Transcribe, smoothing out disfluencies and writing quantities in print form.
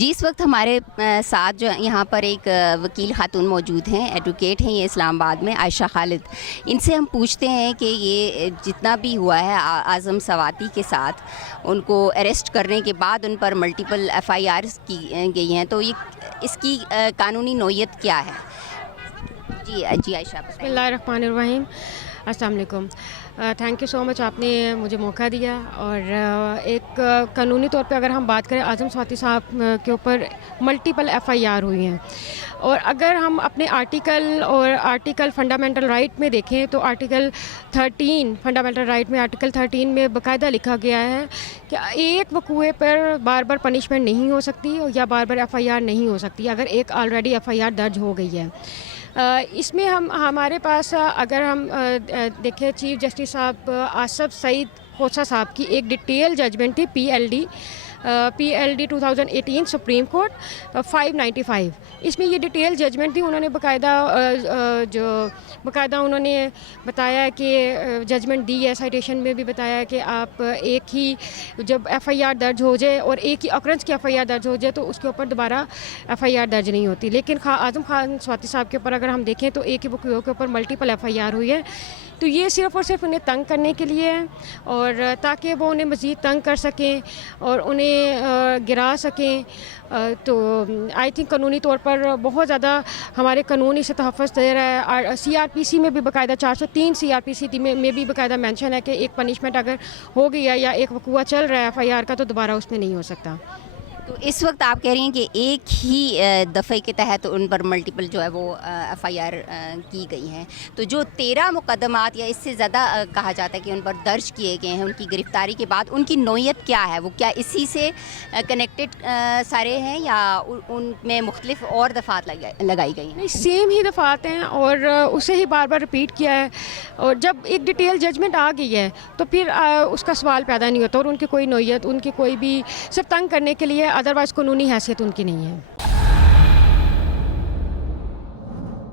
جی اس وقت ہمارے ساتھ جو یہاں پر ایک وکیل خاتون موجود ہیں، ایڈوکیٹ ہیں یہ اسلام آباد میں، عائشہ خالد. ان سے ہم پوچھتے ہیں کہ یہ جتنا بھی ہوا ہے اعظم سواتی کے ساتھ، ان کو اریسٹ کرنے کے بعد ان پر ملٹیپل FIRs کی گئی ہیں، تو یہ اس کی قانونی نوعیت کیا ہے؟ جی عائشہ بسم اللہ الرحمن الرحیم. السلام علیکم. تھینک یو سو مچ، آپ نے مجھے موقع دیا. اور ایک قانونی طور پہ اگر ہم بات کریں، اعظم سواتی صاحب کے اوپر ملٹیپل FIR ہوئی ہیں. اور اگر ہم اپنے آرٹیکل فنڈامنٹل رائٹ میں دیکھیں تو آرٹیکل 13 فنڈامنٹل رائٹ میں آرٹیکل 13 میں باقاعدہ لکھا گیا ہے کہ ایک وقوعے پر بار بار پنشمنٹ نہیں ہو سکتی یا بار بار FIR نہیں ہو سکتی اگر ایک آلریڈی FIR درج ہو گئی ہے. اس میں ہمارے پاس اگر ہم دیکھیں، چیف جسٹس صاحب آصف سعید کھوسہ صاحب کی ایک ڈیٹیل ججمنٹ تھی PLD 2018 سپریم کورٹ 595. اس میں یہ ڈیٹیل ججمنٹ تھی. انہوں نے باقاعدہ انہوں نے بتایا کہ ججمنٹ دی ہے، سائٹیشن میں بھی بتایا کہ آپ ایک ہی جب FIR درج ہو جائے اور ایک ہی اکرنس کی FIR درج ہو جائے تو اس کے اوپر دوبارہ FIR درج نہیں ہوتی. لیکن اعظم خان سواتی صاحب کے اوپر اگر ہم دیکھیں تو ایک ہی وقوعوں کے اوپر ملٹیپل FIR ہوئی ہے. تو یہ صرف اور صرف انہیں تنگ کرنے کے لیے ہے، اور تاکہ وہ انہیں مزید تنگ کر سکیں اور انہیں گرا سکیں. تو آئی تھنک قانونی طور پر بہت زیادہ ہمارے قانون اسے تحفظ دے رہا ہے. CRPC میں بھی باقاعدہ 403 CRPC میں بھی باقاعدہ مینشن ہے کہ ایک پنشمنٹ اگر ہو گئی ہے یا ایک وقوعہ چل رہا ہے FIR کا تو دوبارہ اس میں نہیں ہو سکتا. تو اس وقت آپ کہہ رہی ہیں کہ ایک ہی دفعے کے تحت ان پر ملٹیپل جو ہے وہ FIR کی گئی ہیں، تو جو 13 مقدمات یا اس سے زیادہ کہا جاتا ہے کہ ان پر درج کیے گئے ہیں ان کی گرفتاری کے بعد، ان کی نوعیت کیا ہے؟ وہ کیا اسی سے کنیکٹڈ سارے ہیں یا ان میں مختلف اور دفعات لگائی گئی ہیں؟ نہیں، سیم ہی دفعات ہیں اور اسے ہی بار بار رپیٹ کیا ہے. اور جب ایک ڈیٹیل ججمنٹ آ گئی ہے تو پھر اس کا سوال پیدا نہیں ہوتا، اور ان کی کوئی نوعیت، ان کی کوئی بھی صرف تنگ کرنے کے لیے، ادروائز قانونی حیثیت ان کی نہیں ہے.